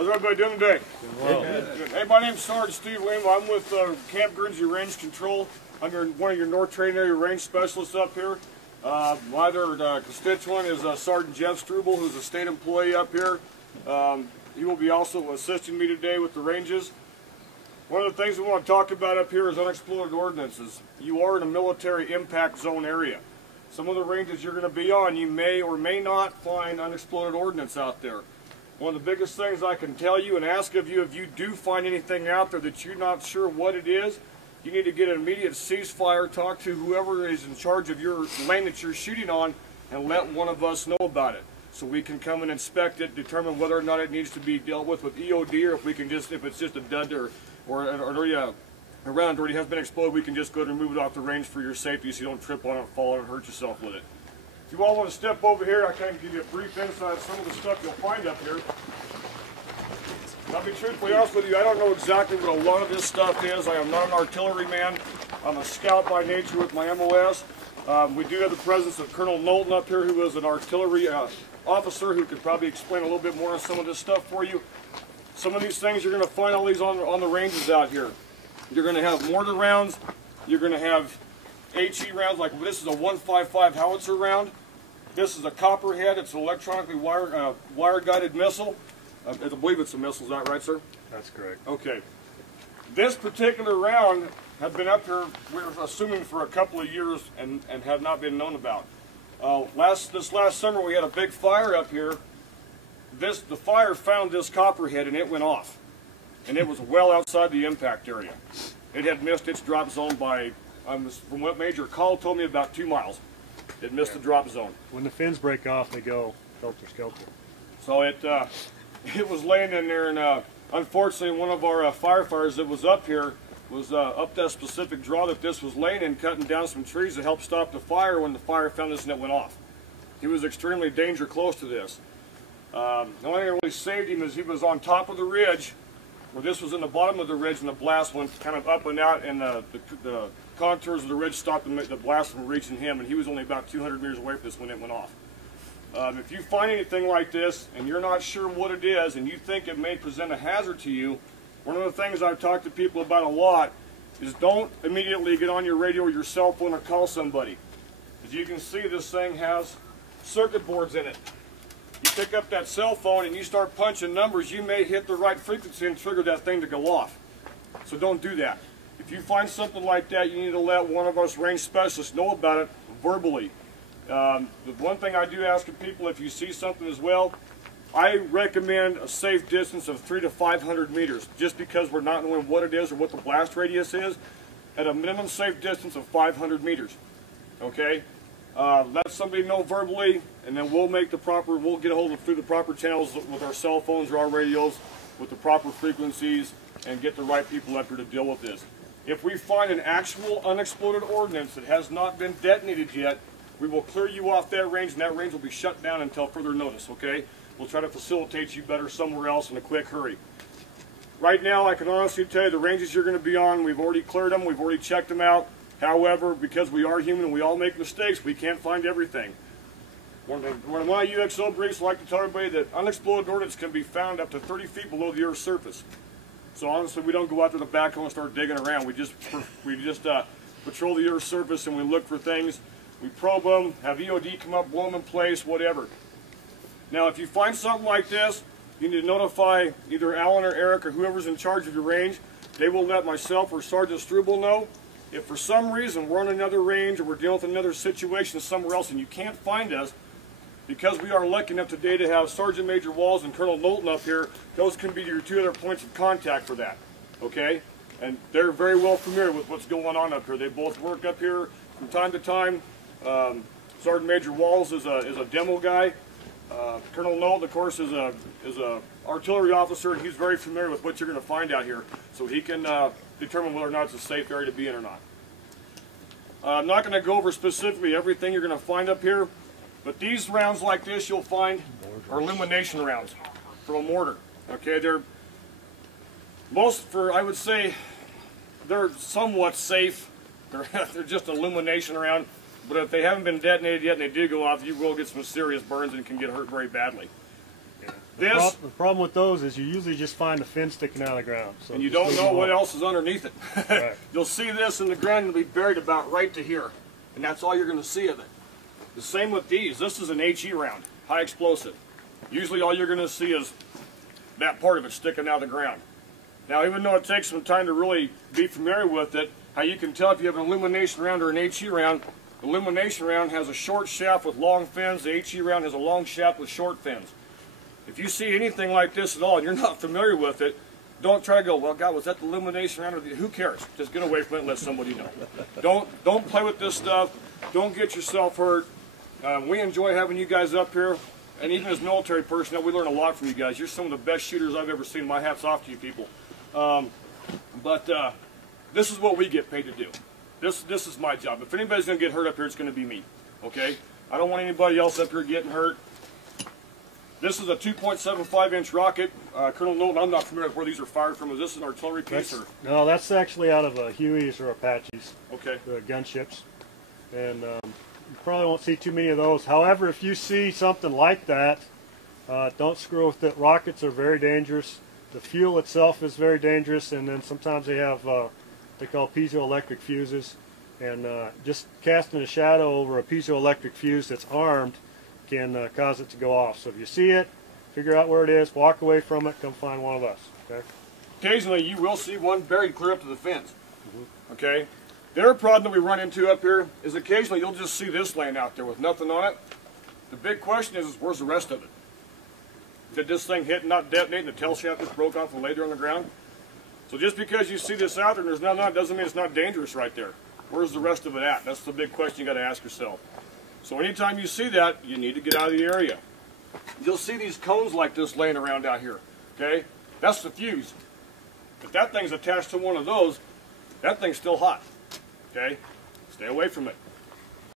How's everybody doing today? Well. Good. Hey, my name's Sergeant Steve Lima. I'm with Camp Guernsey Range Control. I'm one of your North Trading Area range specialists up here. My other constituent is Sergeant Jeff Struble, who's a state employee up here. He will be also assisting me today with the ranges. One of the things we want to talk about up here is unexploded ordnances. You are in a military impact zone area. Some of the ranges you're going to be on, you may or may not find unexploded ordnance out there. One of the biggest things I can tell you and ask of you, if you do find anything out there that you're not sure what it is, you need to get an immediate ceasefire, talk to whoever is in charge of your lane that you're shooting on, and let one of us know about it. So we can come and inspect it, determine whether or not it needs to be dealt with EOD, or if we can just, if it's just a dud or a round already has been exploded, we can just go ahead and remove it off the range for your safety so you don't trip on it, fall on it, and hurt yourself with it. If you all want to step over here, I can give you a brief insight of some of the stuff you'll find up here. I'll be truthfully honest with you, I don't know exactly what a lot of this stuff is. I am not an artillery man. I'm a scout by nature with my MOS. We do have the presence of Colonel Knowlton up here, who is an artillery officer who could probably explain a little bit more on some of this stuff for you. Some of these things you're going to find all these on the ranges out here. You're going to have mortar rounds. You're going to have HE rounds, like this is a 155 howitzer round. This is a copperhead. It's an electronically wire-guided missile. I believe it's a missile. Is that right, sir? That's correct. Okay. This particular round had been up here, we're assuming, for a couple of years and have not been known about. This last summer we had a big fire up here. The fire found this copperhead and it went off. And it was well outside the impact area. It had missed its drop zone by, from what Major Call told me, about 2 miles. It missed the drop zone. When the fins break off, they go helter-skelter. So it was laying in there, and unfortunately one of our firefighters that was up here was up that specific draw that this was laying in, cutting down some trees to help stop the fire when the fire found this and it went off. He was extremely danger close to this. The only thing that really saved him is he was on top of the ridge, where this was in the bottom of the ridge, and the blast went kind of up and out, and the contours of the ridge stopped the blast from reaching him, and he was only about 200 meters away from this when it went off. If you find anything like this and you're not sure what it is and you think it may present a hazard to you, one of the things I've talked to people about a lot is don't immediately get on your radio or your cell phone or call somebody. As you can see, this thing has circuit boards in it. You pick up that cell phone and you start punching numbers, you may hit the right frequency and trigger that thing to go off. So don't do that. If you find something like that, you need to let one of us range specialists know about it verbally. The one thing I do ask of people, if you see something as well, I recommend a safe distance of 300 to 500 meters, just because we're not knowing what it is or what the blast radius is. At a minimum safe distance of 500 meters. Okay? Let somebody know verbally, and then we'll get a hold of through the proper channels with our cell phones or our radios with the proper frequencies and get the right people up here to deal with this. If we find an actual unexploded ordnance that has not been detonated yet, we will clear you off that range, and that range will be shut down until further notice, okay? We'll try to facilitate you better somewhere else in a quick hurry. Right now, I can honestly tell you the ranges you're going to be on, we've already cleared them, we've already checked them out. However, because we are human and we all make mistakes, we can't find everything. One of my UXO briefs, I like to tell everybody that unexploded ordnance can be found up to 30 feet below the Earth's surface. So honestly, we don't go out to the backhoe and start digging around. We just patrol the Earth's surface and we look for things. We probe them, have EOD come up, blow them in place, whatever. Now, if you find something like this, you need to notify either Alan or Eric or whoever's in charge of your range. They will let myself or Sergeant Struble know. If for some reason we're on another range or we're dealing with another situation somewhere else and you can't find us, because we are lucky enough today to have Sergeant Major Walls and Colonel Knowlton up here, those can be your 2 other points of contact for that, okay? And they're very well familiar with what's going on up here. They both work up here from time to time. Sergeant Major Walls is a demo guy. Colonel Knowlton, of course, is a artillery officer, and he's very familiar with what you're going to find out here, so he can determine whether or not it's a safe area to be in or not. I'm not going to go over specifically everything you're going to find up here, but these rounds like this you'll find are illumination rounds from a mortar. Okay, I would say, they're somewhat safe. They're just illumination round. But if they haven't been detonated yet and they do go off, you will get some serious burns and can get hurt very badly. Yeah. This, The problem with those is you usually just find the fin sticking out of the ground. So and you just don't leave know them what alone. else is underneath it. Right. You'll see this in the ground, it'll be buried about right to here. And that's all you're going to see of it. The same with these. This is an HE round, high explosive. Usually all you're going to see is that part of it sticking out of the ground. Now, even though it takes some time to really be familiar with it, how you can tell if you have an illumination round or an HE round, the illumination round has a short shaft with long fins, the HE round has a long shaft with short fins. If you see anything like this at all and you're not familiar with it, don't try to go, well, God, was that the illumination round? Or who cares? Just get away from it and let somebody know. Don't play with this stuff. Don't get yourself hurt. We enjoy having you guys up here. And even as military personnel, we learn a lot from you guys. You're some of the best shooters I've ever seen. My hat's off to you people. But this is what we get paid to do. This is my job. If anybody's going to get hurt up here, it's going to be me. Okay? I don't want anybody else up here getting hurt. This is a 2.75-inch rocket. Colonel Knowlton, I'm not familiar with where these are fired from. Is this an artillery piece? No, that's actually out of Hueys or Apaches, Okay. the gunships. And you probably won't see too many of those. However, if you see something like that, don't screw with it. Rockets are very dangerous. The fuel itself is very dangerous, and then sometimes they have they call piezoelectric fuses. And just casting a shadow over a piezoelectric fuse that's armed can cause it to go off. So if you see it, figure out where it is, walk away from it, come find one of us. Okay? Occasionally, you will see one buried clear up to the fence. Okay? The other problem that we run into up here is occasionally you'll just see this laying out there with nothing on it. The big question is where's the rest of it? Did this thing hit and not detonate and the tail shaft just broke off and laid there on the ground? So just because you see this out there and there's nothing on it doesn't mean it's not dangerous right there. Where's the rest of it at? That's the big question you got to ask yourself. So anytime you see that, you need to get out of the area. You'll see these cones like this laying around out here. Okay? That's the fuse. If that thing's attached to one of those, that thing's still hot. Okay? Stay away from it.